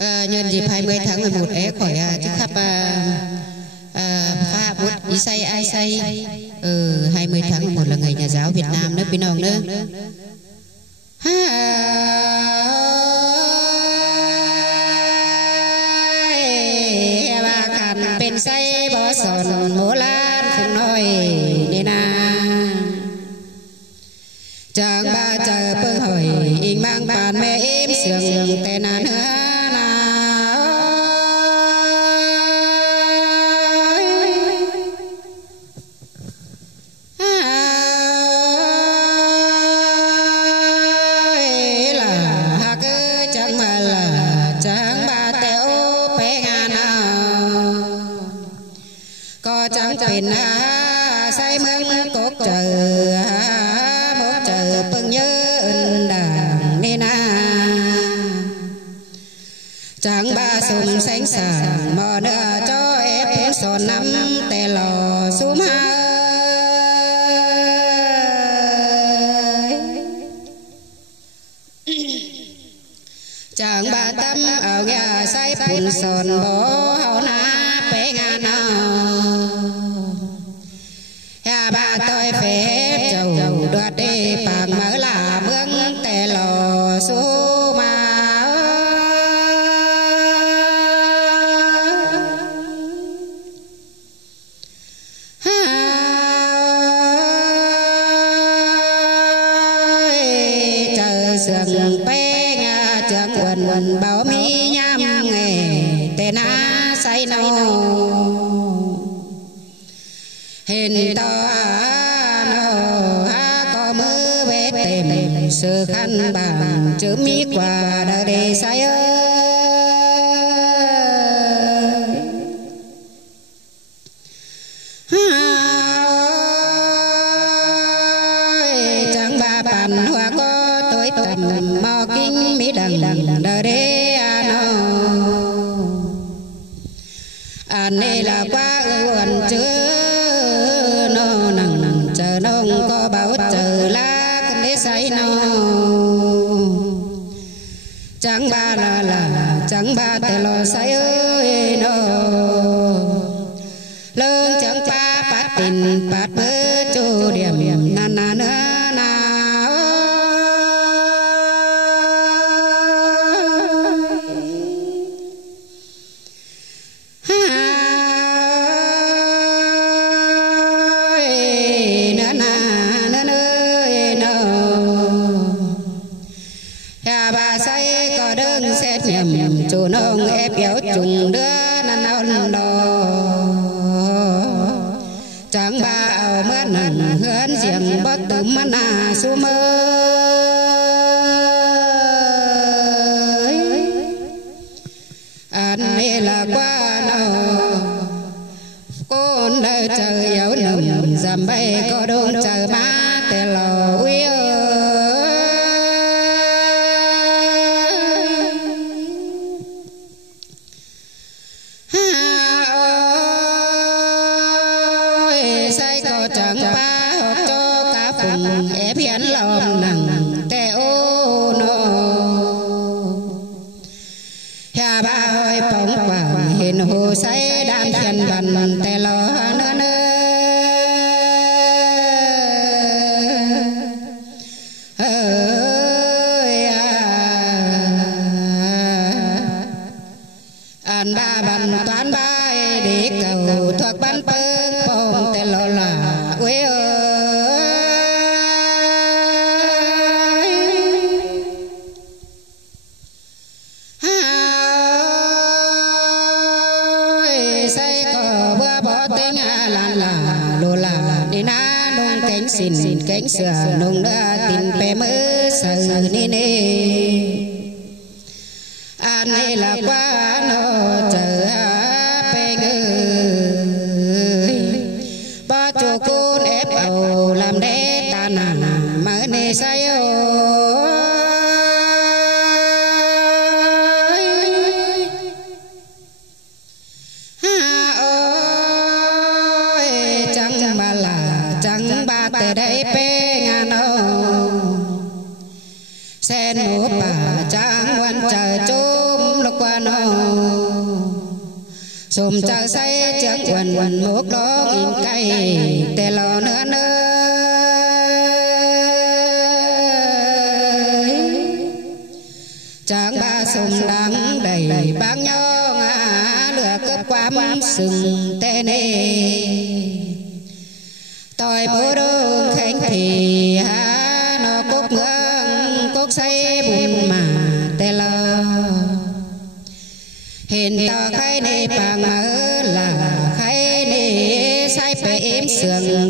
nhân dịp 20 tháng 11 ấy khỏi chúc khắp pha bút ý say ai say 20 tháng 11 là ngày nhà giáo Việt Nam nước bên ông nữa bà cằn bên say bỏ sòn mố lan không nói nên chẳng ba chờ bơ hỏi in mang bàn mẹ em sườn tên nàn say mừng cốt chờ một chờ bưng nhớ đàng nên chẳng ba sùng sánh sàng mò nợ cho em sòn nắm tè lò xuống chẳng ba tâm ở nhà say phun sòn bó hậu na bé ngà bà tôi phép chầu đoạt đi bằng mở là mương tè lò số mà chờ sườn bé nhà chẳng quần bảo mi nhám nghề tè na say nâu hình to có mơ về tìm sự khăn bằng chữ mi qua đời để say ơi chẳng ba bàn hoa có tối tầm mò kinh mi đằng đời để anh này là quá ơn chứ chờ nông có bảo chờ lá con để say nâu chẳng ba là chẳng ba tè lo say ơi nô lương chẳng ba bát tình bát mơ chu điểm na na na na chủ nông ép kéo trùng đưa năn đò chẳng ba ảo mất nặng hơn riêng bó tùm na su mơ anh này là qua nào con đời chờ yếu nồng dầm bay có đông chờ má tè lò uy chẳng ba học cho cả phùng ép hiến lòng nặng tè ô nô nhà ba ơi bóng vàng hiền hồ say đan thiền bàn tè lò nữa anh ba bàn toán ba để cầu thuộc ban phương bông tè lò là quê ơi say cỏ bữa bỏ tiếng là lô là đi na nông cánh xin cánh sửa nông đã tìm bè mơ sờ nê nê anh này là quá nó chờ bè người ba chùa côn ép ầu làm đế ta nà mở nê say ơi chẳng ba là chẳng ba từ đây bê ngà nâu sen múa bà xùm chờ say chẳng quần quần mốc đó in cây tê lò nữa nơi chẳng ba xùm đắng đầy băng nhau ngã lửa cướp quám sừng tê nê tôi bố đô khánh thì há nó cúc ngưỡng cúc say bùn mà tê lò hiện tỏ khai nê bằng mơ là khai nê say bể em sườn